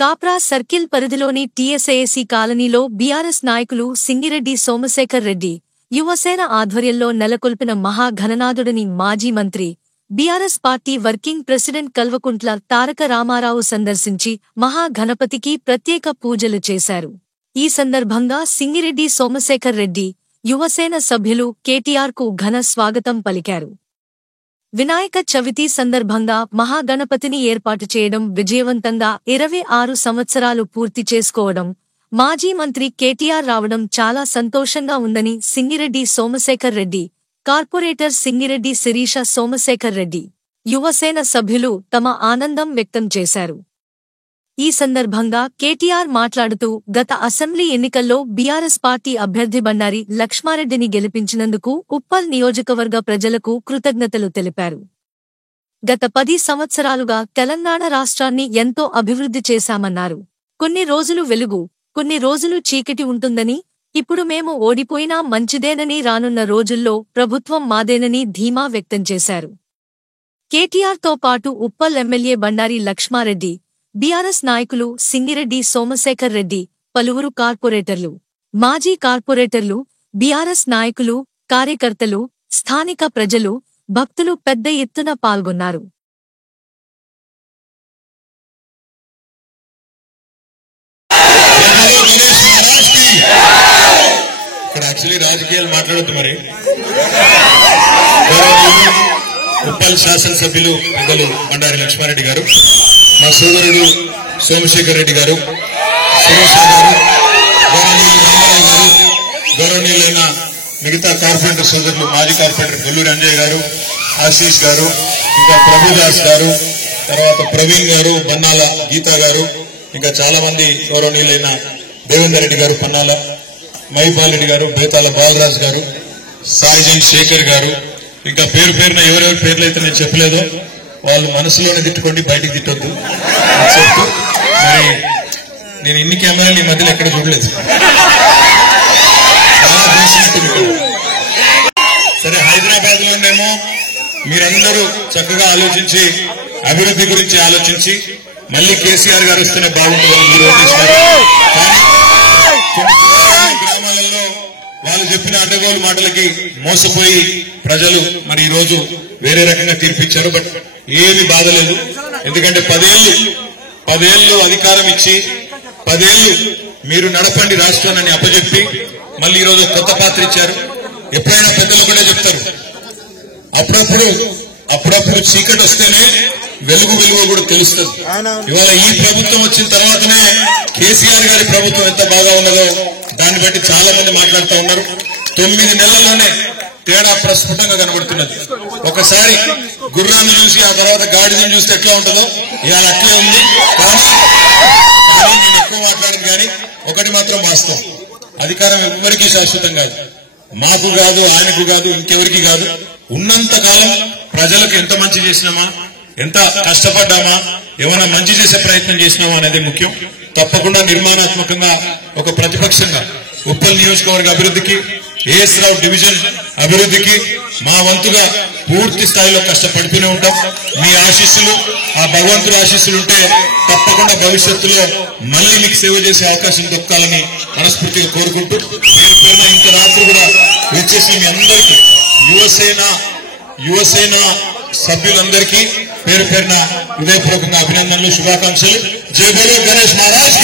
Kapra circle పరిధిలోని టీఎస్ఏఎసీ కాలనీలో BRS నాయకులు సింగిరెడ్డి సోమశేఖర్ రెడ్డి యువసేన ఆధ్వర్యంలో నెలకొల్పిన మహాఘననాథుడిని మాజీ మంత్రి BRS party working president Kalvakuntla Taraka Ramarao సందర్శించి మహాగణపతికి ప్రత్యేక పూజలు చేశారు. ఈ సందర్భంగా సింగిరెడ్డి సోమశేఖర్ రెడ్డి యువసేన సభ్యులు కేటీఆర్కు ఘన స్వాగతం పలికారు. వినాయక చవితి సందర్భంగా మహాగణపతిని ఏర్పాటు చేయడం విజయవంతంగా 26 సంవత్సరాలు పూర్తి చేసుకోవడం, మాజీ మంత్రి కేటీఆర్ రావడం చాలా సంతోషంగా ఉందని సింగిరెడ్డి సోమశేఖర్ రెడ్డి, కార్పొరేటర్ సింగిరెడ్డి శిరీష సోమశేఖర్ రెడ్డి, యువసేన సభ్యులు తమ ఆనందం వ్యక్తం చేశారు. ఈ సందర్భంగా కేటీఆర్ మాట్లాడుతూ గత అసెంబ్లీ ఎన్నికల్లో బీఆర్ఎస్ పార్టీ అభ్యర్థి బండారి లక్ష్మారెడ్డిని గెలిపించినందుకు ఉప్పల్ నియోజకవర్గ ప్రజలకు కృతజ్ఞతలు తెలిపారు. గత 10 సంవత్సరాలుగా తెలంగాణ రాష్ట్రాన్ని ఎంతో అభివృద్ధి చేశామన్నారు. కొన్ని రోజులు వెలుగు, కొన్ని రోజులు చీకటి ఉంటుందని, ఇప్పుడు మేము ఓడిపోయినా మంచిదేనని, రానున్న రోజుల్లో ప్రభుత్వం మాదేనని ధీమా వ్యక్తం చేశారు. కేటీఆర్తో పాటు ఉప్పల్ ఎమ్మెల్యే బండారి లక్ష్మారెడ్డి, బీఆర్ఎస్ నాయకులు సింగిరెడ్డి సోమశేఖర్ రెడ్డి, పలువురు కార్పొరేటర్లు, మాజీ కార్పొరేటర్లు, బీఆర్ఎస్ నాయకులు, కార్యకర్తలు, స్థానిక ప్రజలు, భక్తులు పెద్ద ఎత్తున పాల్గొన్నారు. ఉప్పల్ శాసనసభ్యులు పెద్దలు బండారి లక్ష్మారెడ్డి గారు, మా సోదరుడు సోమశేఖర్ రెడ్డి గారు, శిరీష గారు, గౌరవనీయులైన మిగతా కార్పొరేటర్ సోదరులు, మాజీ కార్పొరేటర్ గొల్లూరి అంజయ్ గారు, ఆశీష్ గారు, ఇంకా ప్రభుదాస్ గారు, తర్వాత ప్రవీణ్ గారు, బన్నాల గీతా గారు, ఇంకా చాలా మంది గౌరవనీయులైన దేవేందర్ రెడ్డి గారు, పన్నాల మహిపాల్ రెడ్డి గారు, బేతాల బాలరాజ్ గారు, సాయిజన్ శేఖర్ గారు, ఇంకా పేరు పేరున ఎవరెవరి పేర్లు అయితే నేను చెప్పలేదో వాళ్ళు మనసులోనే తిట్టుకోండి, బయటికి తిట్టొద్దు చెప్తూ, మరి నేను ఇన్ని కెమెరాలు ఈ మధ్యలో ఎక్కడ చూడలేదు. సరే, హైదరాబాద్ లోనేమో మీరందరూ చక్కగా ఆలోచించి అభివృద్ధి గురించి ఆలోచించి మళ్ళీ కేసీఆర్ గారు వస్తేనే బాగుంటుందని మీరు ఓటేస్తారు. కానీ గ్రామాలలో వాళ్ళు చెప్పిన అడ్డగోలు మాటలకి మోసపోయి ప్రజలు మరి ఈ రోజు వేరే రకంగా తీర్పిచ్చారు. బట్ ఏమి బాధ లేదు, ఎందుకంటే 10 ఏళ్లు అధికారం ఇచ్చి 10 ఏళ్లు మీరు నడపండి రాష్ట్రాన్ని అప్పచెప్పి మళ్ళీ ఈ రోజు కొత్త పాత్ర ఇచ్చారు. ఎప్పుడైనా పెద్దలు కూడా చెప్తారు, అప్పుడప్పుడు చీకటి వస్తేనే వెలుగు కూడా తెలుస్తుంది. ఇవాళ ఈ ప్రభుత్వం వచ్చిన తర్వాతనే కేసీఆర్ గారి ప్రభుత్వం ఎంత బాగా ఉన్నదో దాన్ని బట్టి చాలా మంది మాట్లాడుతూ ఉన్నారు. 9 నెలల్లోనే తేడా ప్రస్ఫుటంగా కనబడుతున్నది. ఒకసారి గుర్రాన్ని చూసి ఆ తర్వాత గాడిదని చూస్తే ఎట్లా ఉంటుందో ఇవాళ అట్లే ఉంది. కానీ నేను ఎక్కువ మాట్లాడింది, కానీ ఒకటి మాత్రం వాస్తవం, అధికారం ఎవరికీ శాశ్వతం కాదు, మాకు కాదు, ఆయనకు కాదు, ఇంకెవరికి కాదు. ఉన్నంత కాలం ప్రజలకు ఎంత మంచి చేసినామా, ఎంత కష్టపడ్డామా, ఏమైనా మంచి చేసే ప్రయత్నం చేసినామా అనేది ముఖ్యం. తప్పకుండా నిర్మాణాత్మకంగా ఒక ప్రతిపక్షంగా ఉప్పల్ నియోజకవర్గ అభివృద్ధికి, ఏఎస్ రావు డివిజన్ అభివృద్ధికి మా వంతుగా పూర్తి స్థాయిలో కష్టపడుతూనే ఉంటాం. మీ ఆశీస్సులు, ఆ భగవంతుడి ఆశీస్సులు ఉంటే తప్పకుండా భవిష్యత్తులో మళ్లీ మీకు సేవ చేసే అవకాశం దొరకాలని మనస్ఫూర్తిగా కోరుకుంటూ, పేరు పేరున ఇంత రాత్రి కూడా వచ్చేసి మీ అందరికీ యువసేన సభ్యులందరికీ పేరు పేరున హృదయపూర్వకంగా అభినందనలు, శుభాకాంక్షలు. జై బోలో గణేష్ మహారాజ్.